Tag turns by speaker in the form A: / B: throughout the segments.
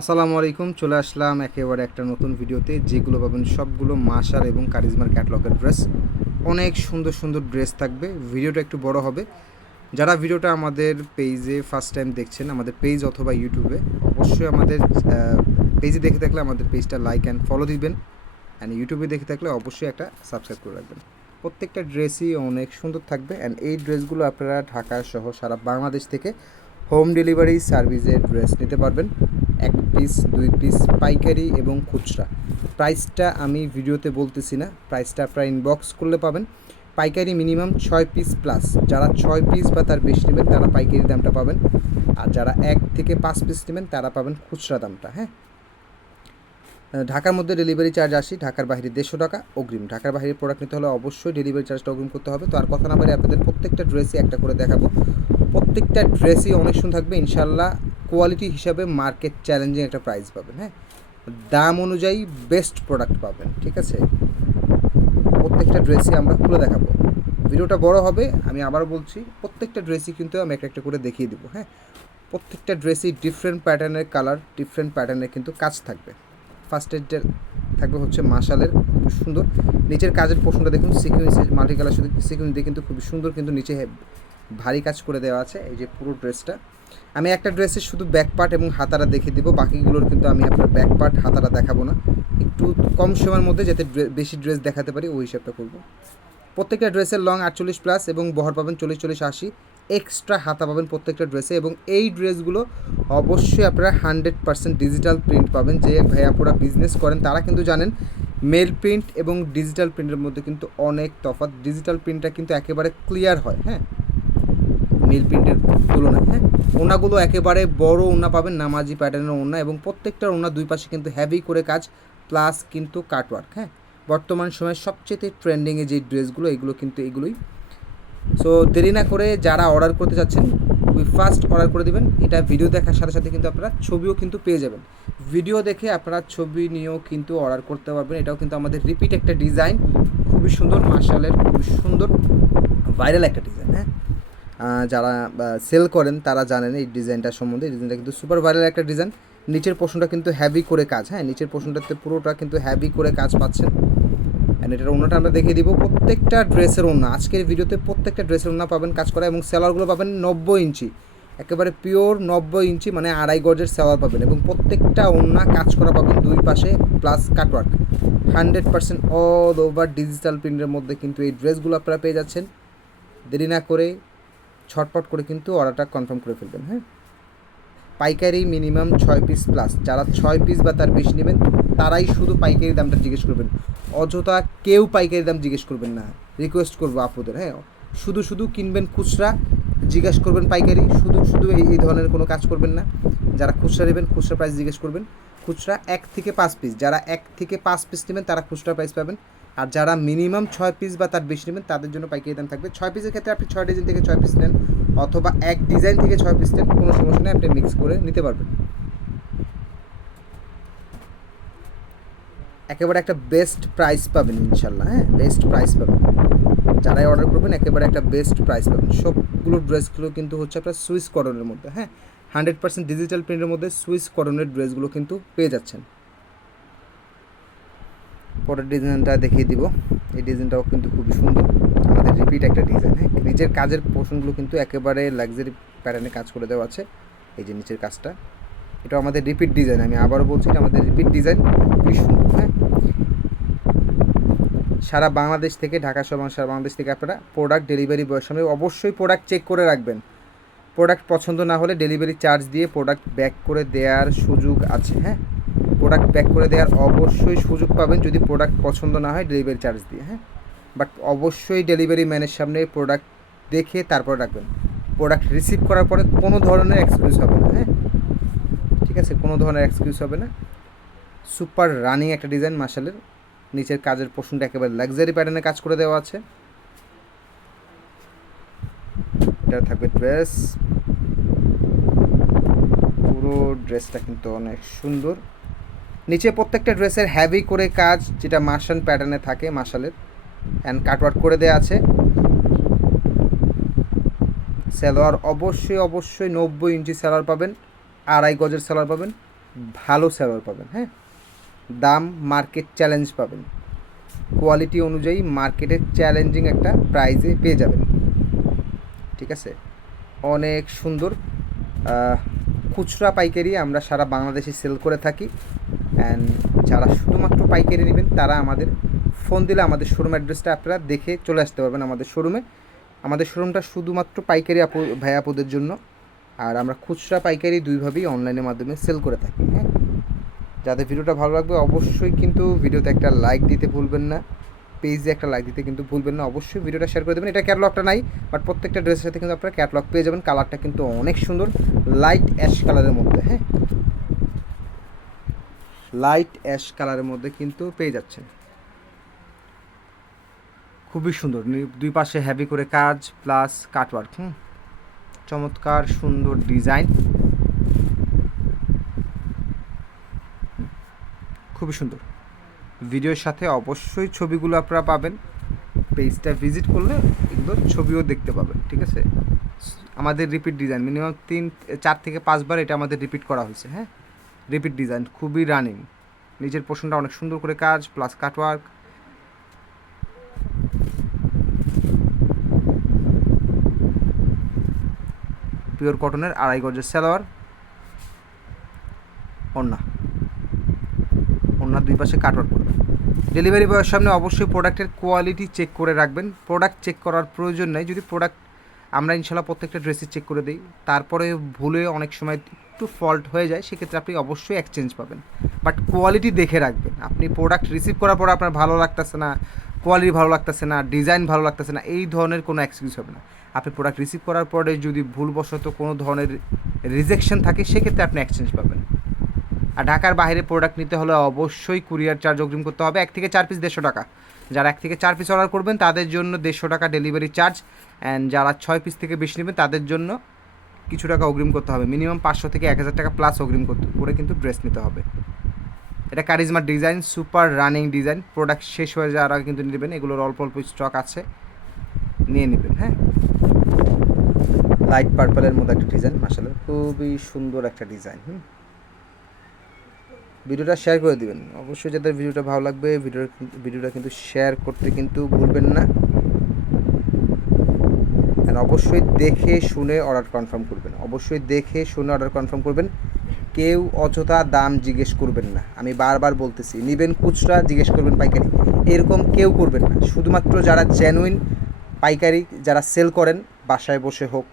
A: আসসালামু আলাইকুম, চলে আসলাম একেবারে একটা নতুন ভিডিওতে। যেগুলো পাবেন সবগুলো মাসার এবং কারিজমার ক্যাটলগের ড্রেস। অনেক সুন্দর সুন্দর ড্রেস থাকবে, ভিডিওটা একটু বড় হবে। যারা ভিডিওটা আমাদের পেজে ফার্স্ট টাইম দেখছেন, আমাদের পেজ অথবা ইউটিউবে, অবশ্যই আমাদের পেজে দেখে থাকলে আমাদের পেজটা লাইক অ্যান্ড ফলো দিবেন। অ্যান্ড ইউটিউবে দেখে থাকলে অবশ্যই একটা সাবস্ক্রাইব করে রাখবেন। প্রত্যেকটা ড্রেসই অনেক সুন্দর থাকবে। অ্যান্ড এই ড্রেসগুলো আপনারা ঢাকা সহ সারা বাংলাদেশ থেকে হোম ডেলিভারি সার্ভিসের ড্রেস নিতে পারবেন। এক পিস, দুই পিস পাইকারি এবং খুচরা। প্রাইসটা আমি ভিডিওতে বলতেছি না। প্রাইসটা আপনারা ইনবক্স করলে পাবেন। পাইকারি মিনিমাম ছয় পিস প্লাস যারা ছয় পিস বা তার বেশি নেবেন, তারা পাইকারি দামটা পাবেন। আর যারা এক থেকে পাঁচ পিস নেবেন, তারা পাবেন খুচরা দামটা হ্যাঁ? ঢাকার মধ্যে ডেলিভারি চার্জ আসি, ঢাকার বাইরে দেড়শো টাকা, অগ্রিম। ঢাকার বাইরে প্রোডাক্ট নিতে হলে অবশ্যই ডেলিভারি চার্জটা অগ্রিম করতে হবে। তো আর কথা না পারে আপনাদের প্রত্যেকটা ড্রেসই একটা করে দেখাবো। প্রত্যেকটা ড্রেসই অনেক সুন্দর থাকবে ইনশাল্লাহ কোয়ালিটি হিসাবে মার্কেট চ্যালেঞ্জিং একটা প্রাইস পাবেন হ্যাঁ? দাম অনুযায়ী বেস্ট প্রোডাক্ট পাবেন, ঠিক আছে? প্রত্যেকটা ড্রেসই আমরা খুলে দেখাবো। ভিডিওটা বড় হবে, আমি আবার বলছি, প্রত্যেকটা ড্রেসই কিন্তু আমি একটা একটা করে দেখিয়ে দেবো হ্যাঁ? প্রত্যেকটা ড্রেসই ডিফারেন্ট প্যাটার্নের কালার ডিফারেন্ট প্যাটার্নের কিন্তু কাজ থাকবে। ফার্স্ট এডের থাকবে হচ্ছে মাশালের, খুব সুন্দর। নিচের কাজের পোষণটা দেখুন সিকুয়েন্স মাল্টি কালার সিকুয়েন্স দিয়ে কিন্তু খুব সুন্দর কিন্তু নিচে ভারী কাজ করে দেওয়া আছে, এই যে পুরো ড্রেসটা। আমি একটা ড্রেসের শুধু ব্যাক পার্ট এবং হাতারা দেখিয়ে দিব, বাকিগুলোর কিন্তু আমি আপনার ব্যাক পার্ট হাতারা দেখাবো না। একটু কম সময়ের মধ্যে যাতে বেশি ড্রেস দেখাতে পারি, ওই হিসাবটা করব। প্রত্যেকটা ড্রেসের লং আটচল্লিশ প্লাস এবং বহর পাবেন চল্লিশ চল্লিশ, আশি। এক্সট্রা হাতা পাবেন প্রত্যেকটা ড্রেসে এবং এই ড্রেসগুলো অবশ্যই আপনারা হান্ড্রেড পার্সেন্ট ডিজিটাল প্রিন্ট পাবেন। যে ভাইয়াপুরা বিজনেস করেন, তারা কিন্তু জানেন মেল প্রিন্ট এবং ডিজিটাল প্রিন্টের মধ্যে কিন্তু অনেক তফাৎ। ডিজিটাল প্রিন্টটা কিন্তু একেবারে ক্লিয়ার হয় হ্যাঁ? মিল প্রিন্টের তুলনায় হ্যাঁ? ওনাগুলো একেবারে বড় ওনা পাবেন, নামাজি প্যাটার্নের ওনা এবং প্রত্যেকটার ওনা দুই পাশে কিন্তু হেভি করে কাজ প্লাস কিন্তু কাটওয়ার্ক হ্যাঁ? বর্তমান সময়ে সবচেয়ে ট্রেন্ডিংয়ে যে ড্রেসগুলো, এগুলো কিন্তু এগুলোই। সো দেরি না করে যারা অর্ডার করতে চাচ্ছেন, খুবই ফাস্ট অর্ডার করে দেবেন। এটা ভিডিও দেখার সাথে সাথে কিন্তু আপনারা ছবিও কিন্তু পেয়ে যাবেন। ভিডিও দেখে আপনারা ছবি নিয়েও কিন্তু অর্ডার করতে পারবেন। এটাও কিন্তু আমাদের রিপিট একটা ডিজাইন খুবই সুন্দর মার্শালের খুবই সুন্দর ভাইরাল একটা ডিজাইন হ্যাঁ? যারা সেল করেন, তারা জানেন এই ডিজাইনটা সম্বন্ধে। এই ডিজাইনটা কিন্তু সুপার ভাইরাল একটা ডিজাইন নিচের পোর্শনটা কিন্তু হ্যাভি করে কাজ হ্যাঁ? নিচের পোর্শনটাতে পুরোটা কিন্তু হ্যাভি করে কাজ পাচ্ছেন। অ্যান্ড এটার ওনাটা আমরা দেখিয়ে দিব। প্রত্যেকটা ড্রেসের ওনা আজকের ভিডিওতে প্রত্যেকটা ড্রেসের ওনা পাবেন কাজ করা এবং সেলারগুলো পাবেন নব্বই ইঞ্চি। একেবারে পিওর নব্বই ইঞ্চি মানে আড়াই গজের সেলার পাবেন এবং প্রত্যেকটা ওনা কাজ করা পাবেন দুই পাশে plus cutwork hundred percent all over digital প্রিন্টের মধ্যে কিন্তু এই ড্রেসগুলো আপনারা পেয়ে যাচ্ছেন। দেরি না করে ছটপট করে কিন্তু অর্ডারটা কনফার্ম করে ফেলবেন হ্যাঁ? পাইকারি মিনিমাম ছয় পিস প্লাস যারা ছয় পিস বা তার বেশি নেবেন, তারাই শুধু পাইকারি দামটা জিজ্ঞেস করবেন। অযথা কেউ পাইকারি দাম জিজ্ঞেস করবেন না। রিকোয়েস্ট করব আপুদের হ্যাঁ? শুধু শুধু কিনবেন খুচরা, জিজ্ঞেস করবেন পাইকারি, শুধু শুধু এই এই ধরনের কোনো কাজ করবেন না। যারা খুচরা নেবেন, খুচরা প্রাইস জিজ্ঞেস করবেন। খুচরা এক থেকে পাঁচ পিস যারা এক থেকে পাঁচ পিস নেবেন, তারা খুচরা প্রাইস পাবেন। আর যারা মিনিমাম ছয় পিস বা তার বেশি নেবেন, তাদের জন্য পাইকারি দাম থাকবে। ছয় পিসের ক্ষেত্রে আপনি ছয় ডিজাইন থেকে ছয় পিস নেন, অথবা এক ডিজাইন থেকে ছয় পিস নেন, কোনো সমস্যা নেই, আপনি মিক্স করে নিতে পারবেন। একেবারে একটা বেস্ট প্রাইস পাবেন ইনশাল্লাহ হ্যাঁ বেস্ট প্রাইস পাবেন। যারাই অর্ডার করবেন, একেবারে একটা বেস্ট প্রাইস পাবেন। সবগুলো ড্রেসগুলো কিন্তু হচ্ছে আপনার সুইস কটনের মধ্যে হ্যাঁ হান্ড্রেড পার্সেন্ট ডিজিটাল প্রিন্টের মধ্যে সুইস কটনের ড্রেসগুলো কিন্তু পেয়ে যাচ্ছেন। পরের ডিজাইনটা দেখিয়ে দিব। এই ডিজাইনটাও কিন্তু খুবই সুন্দর। আমাদের রিপিট একটা ডিজাইন হ্যাঁ? নিচের কাজের পোর্শনগুলো কিন্তু একেবারে লাক্সারি প্যাটার্নে কাজ করে দেওয়া আছে। এই যে নিচের কাজটা। এটা আমাদের রিপিট ডিজাইন আমি আবারও বলছি, এটা আমাদের রিপিট ডিজাইন খুবই সুন্দর হ্যাঁ? সারা বাংলাদেশ থেকে, ঢাকা সহ সারা বাংলাদেশ থেকে আপনারা প্রোডাক্ট ডেলিভারি বয়ের সময় অবশ্যই প্রোডাক্ট চেক করে রাখবেন। প্রোডাক্ট পছন্দ না হলে ডেলিভারি চার্জ দিয়ে প্রোডাক্ট ব্যাক করে দেওয়ার সুযোগ আছে হ্যাঁ? প্রোডাক্ট ব্যাক করে দেওয়ার অবশ্যই সুযোগ পাবেন যদি প্রোডাক্ট পছন্দ না হয় ডেলিভারি চার্জ দিয়ে হ্যাঁ? বাট অবশ্যই ডেলিভারি ম্যানের সামনে প্রোডাক্ট দেখে তারপর রাখবেন। প্রোডাক্ট রিসিভ করার পরে কোনো ধরনের এক্সকিউজ হবে না হ্যাঁ? ঠিক আছে, কোনো ধরনের এক্সকিউজ হবে না। সুপার রানিং একটা ডিজাইন মার্শালের নিচের কাজের পোর্শনটা একেবারে লাক্সারি প্যাটার্নে কাজ করে দেওয়া আছে। এটা থাকবে ড্রেস পুরো ড্রেসটা কিন্তু অনেক সুন্দর। নিচে প্রত্যেকটা ড্রেসের হ্যাভি করে কাজ যেটা মার্শান প্যাটার্নে থাকে মার্শালের অ্যান্ড কাটওয়ার্ক করে দেওয়া আছে। সালোয়ার অবশ্যই অবশ্যই নব্বই ইঞ্চি সালোয়ার পাবেন, আড়াই গজের সালোয়ার পাবেন, ভালো সালোয়ার পাবেন হ্যাঁ? দাম মার্কেট চ্যালেঞ্জ পাবেন। কোয়ালিটি অনুযায়ী মার্কেটের চ্যালেঞ্জিং একটা প্রাইজে পেয়ে যাবেন। ঠিক আছে? অনেক সুন্দর খুচরা পাইকারি আমরা সারা বাংলাদেশে সেল করে থাকি। অ্যান্ড যারা শুধুমাত্র পাইকারি নেবেন, তারা আমাদের ফোন দিলে আমাদের শোরুম অ্যাড্রেসটা আপনারা দেখে চলে আসতে পারবেন আমাদের শোরুমে আমাদের শোরুমটা শুধুমাত্র পাইকারি আপু, ভাই আপুদের জন্য। আর আমরা খুচরা পাইকারি দুইভাবেই অনলাইনের মাধ্যমে সেল করে থাকি হ্যাঁ? যাদের ভিডিওটা ভালো লাগবে অবশ্যই কিন্তু ভিডিওতে একটা লাইক দিতে ভুলবেন না। পেজে একটা লাইক দিতে কিন্তু ভুলবেন না। অবশ্যই ভিডিওটা শেয়ার করে দেবেন। এটা ক্যাটলগটা নাই বাট প্রত্যেকটা ড্রেসের সাথে কিন্তু আপনারা ক্যাটলগ পেয়ে যাবেন। কালারটা কিন্তু অনেক সুন্দর লাইট অ্যাশ কালারের মধ্যে হ্যাঁ? লাইট অ্যাশ কালারের মধ্যে কিন্তু পেয়ে যাচ্ছেন। খুবই সুন্দর। দুই পাশে হ্যাভি করে কাজ প্লাস কাটওয়ার্ক হুম? চমৎকার সুন্দর ডিজাইন খুবই সুন্দর। ভিডিওর সাথে অবশ্যই ছবিগুলো আপনারা পাবেন। পেজটা ভিজিট করলে এগুলোর ছবিও দেখতে পাবেন, ঠিক আছে? আমাদের রিপিট ডিজাইন মিনিমাম তিন, চার থেকে পাঁচবার এটা আমাদের রিপিট করা হয়েছে হ্যাঁ? রিপিট ডিজাইন, খুবই রানিং। নিজের পোষণটা অনেক সুন্দর করে কাজ প্লাস কাটওয়ার্ক পিওর কটনের আড়াই গজের সালোয়ার। ওড়না। ওড়নার দুই পাশে কাটওয়ার্ক ডেলিভারি বয়ের সামনে অবশ্যই প্রোডাক্টের কোয়ালিটি চেক করে রাখবেন। প্রোডাক্ট চেক করার প্রয়োজন নেই। যদি প্রোডাক্ট আমরা ইনশাল্লাহ প্রত্যেকটা ড্রেসই চেক করে দিই। তারপরে ভুলে অনেক সময় একটু ফল্ট হয়ে যায়, সেক্ষেত্রে আপনি অবশ্যই এক্সচেঞ্জ পাবেন। বাট কোয়ালিটি দেখে রাখবেন। আপনি প্রোডাক্ট রিসিভ করার পর আপনার ভালো লাগতেছে না কোয়ালিটি ভালো লাগতেছে না ডিজাইন ভালো লাগতেছে না, এই ধরনের কোনো এক্সকিউজ হবে না। আপনি প্রোডাক্ট রিসিভ করার পরে যদি ভুলবশত কোনো ধরনের রিজেকশন থাকে, সেক্ষেত্রে আপনি এক্সচেঞ্জ পাবেন। আর ঢাকার বাইরে প্রোডাক্ট নিতে হলে অবশ্যই কুরিয়ার চার্জ অগ্রিম করতে হবে। এক থেকে চার পিস দেড়শো টাকা। যারা এক থেকে চার পিস অর্ডার করবেন, তাদের জন্য দেড়শো টাকা ডেলিভারি চার্জ অ্যান্ড যারা ছয় পিস থেকে বেশি নেবেন, তাদের জন্য কিছু টাকা অগ্রিম করতে হবে। মিনিমাম পাঁচশো থেকে এক হাজার টাকা প্লাস অগ্রিম করতে করে কিন্তু ড্রেস নিতে হবে। এটা কারিজমার design super running design product শেষ হয়ে যাওয়ার আগে কিন্তু নেবেন। এগুলোর অল্প অল্প স্টক আছে। নিয়ে নেবেন হ্যাঁ? লাইট পার্পলের মধ্যে একটা ডিজাইন মাসাল খুবই সুন্দর একটা ডিজাইন হুম? ভিডিওটা শেয়ার করে দিবেন। অবশ্যই যাদের ভিডিওটা ভালো লাগবে ভিডিও ভিডিওটা কিন্তু শেয়ার করতে কিন্তু ভুলবেন না। অবশ্যই দেখে শুনে অর্ডার কনফার্ম করবেন। অবশ্যই দেখে শুনে অর্ডার কনফার্ম করবেন। কেউ অযথা দাম জিজ্ঞেস করবেন না। আমি বারবার বলতেছি, নেবেন খুচরা, জিজ্ঞেস করবেন পাইকারি। এরকম কেউ করবেন না। শুধুমাত্র যারা জেনুইন পাইকারি, যারা সেল করেন, বাসায় বসে হোক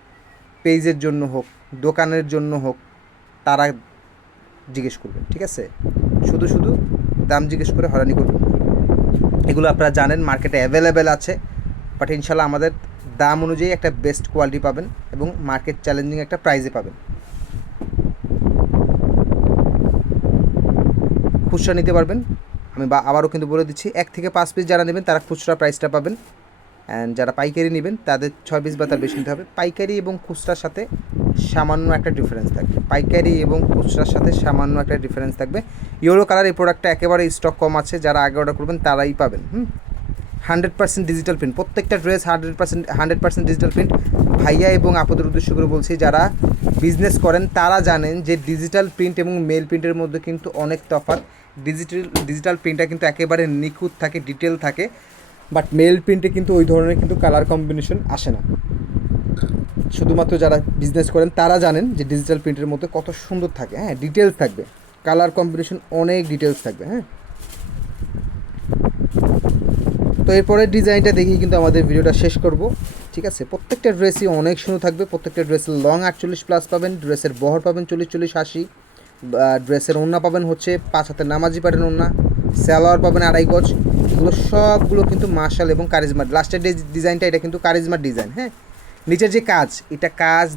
A: পেজের জন্য হোক, দোকানের জন্য হোক, তারা জিজ্ঞেস করবেন, ঠিক আছে? শুধু শুধু দাম জিজ্ঞেস করে হয়রানি করবেন এগুলো আপনারা জানেন মার্কেটে অ্যাভেলেবেল আছে বাট ইনশাল্লাহ আমাদের দাম অনুযায়ী একটা বেস্ট কোয়ালিটি পাবেন এবং মার্কেট চ্যালেঞ্জিং একটা প্রাইজে পাবেন। খুচরা নিতে পারবেন, আমি বা আবারও কিন্তু বলে দিচ্ছি, এক থেকে পাঁচ পিস যারা নেবেন তারা খুচরা প্রাইসটা পাবেন। অ্যান্ড যারা পাইকারি নেবেন, তাদের ছয় পিস বা তার বেশি নিতে হবে। পাইকারি এবং খুচরার সাথে সামান্য একটা ডিফারেন্স থাকবে। পাইকারি এবং খুচরার সাথে সামান্য একটা ডিফারেন্স থাকবে। ইয়েলো কালার এই প্রোডাক্টটা একেবারে স্টক কম আছে, যারা আগে অর্ডার করবেন তারাই পাবেন, হুম? হান্ড্রেড পার্সেন্ট ডিজিটাল প্রিন্ট প্রত্যেকটা dress hundred percent hundred percent digital print ভাইয়া এবং আপদের উদ্দেশ্য করে বলছি, যারা বিজনেস করেন, তারা জানেন যে ডিজিটাল প্রিন্ট এবং মেল প্রিন্টের মধ্যে কিন্তু অনেক তফাৎ। ডিজিটাল ডিজিটাল প্রিন্টটা কিন্তু একেবারে নিখুঁত থাকে ডিটেল থাকে। বাট মেল প্রিন্টে কিন্তু ওই ধরনের কিন্তু কালার কম্বিনেশন আসে না। শুধুমাত্র যারা বিজনেস করেন, তারা জানেন যে ডিজিটাল প্রিন্টের মধ্যে কত সুন্দর থাকে। হ্যাঁ ডিটেলস থাকবে। কালার কম্বিনেশন অনেক ডিটেলস থাকবে হ্যাঁ। তো এরপরের ডিজাইনটা দেখি কিন্তু আমাদের ভিডিওটা শেষ করব। ঠিক আছে? প্রত্যেকটা ড্রেসই অনেক সুন্দর থাকবে। প্রত্যেকটা ড্রেসের লং আটচল্লিশ প্লাস পাবেন ড্রেসের বহর পাবেন চল্লিশ চল্লিশ, আশি। ড্রেসের ওড়না পাবেন হচ্ছে পাঁচ হাতের নামাজি পাটেন ওড়না। স্যালোয়ার পাবেন আড়াই গজ। এগুলো সবগুলো কিন্তু মার্শাল এবং কারিজমার লাস্টের ডিজাইনটা এটা কিন্তু কারিজমার ডিজাইন হ্যাঁ। নিচের যে কাজ, এটা কাজ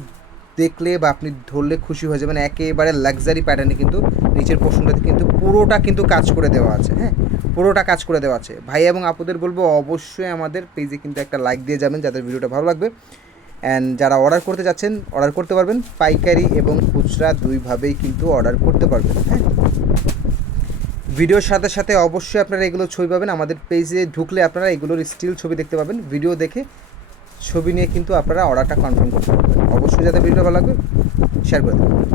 A: দেখলে বা আপনি ধরলে খুশি হয়ে যাবেন। একেবারে লাক্সারি প্যাটার্নে কিন্তু নিচের পোর্শনটাতে কিন্তু পুরোটা কিন্তু কাজ করে দেওয়া আছে হ্যাঁ? পুরোটা কাজ করে দেওয়া আছে। ভাই এবং আপুদের বলব, অবশ্যই আমাদের পেজে কিন্তু একটা লাইক দিয়ে যাবেন যাদের ভিডিওটা ভালো লাগবে। অ্যান্ড যারা অর্ডার করতে যাচ্ছেন অর্ডার করতে পারবেন। পাইকারি এবং খুচরা দুইভাবেই কিন্তু অর্ডার করতে পারবেন হ্যাঁ? ভিডিওর সাথে সাথে অবশ্যই আপনারা এগুলো ছবি পাবেন। আমাদের পেজে ঢুকলে আপনারা এগুলোর স্টিল ছবি দেখতে পাবেন। ভিডিও দেখে ছবি নিয়ে কিন্তু আপনারা অর্ডারটা কনফার্ম করতে পারবেন। অবশ্যই যাতে ভিডিওটা ভালো লাগবে শেয়ার করে দেবেন।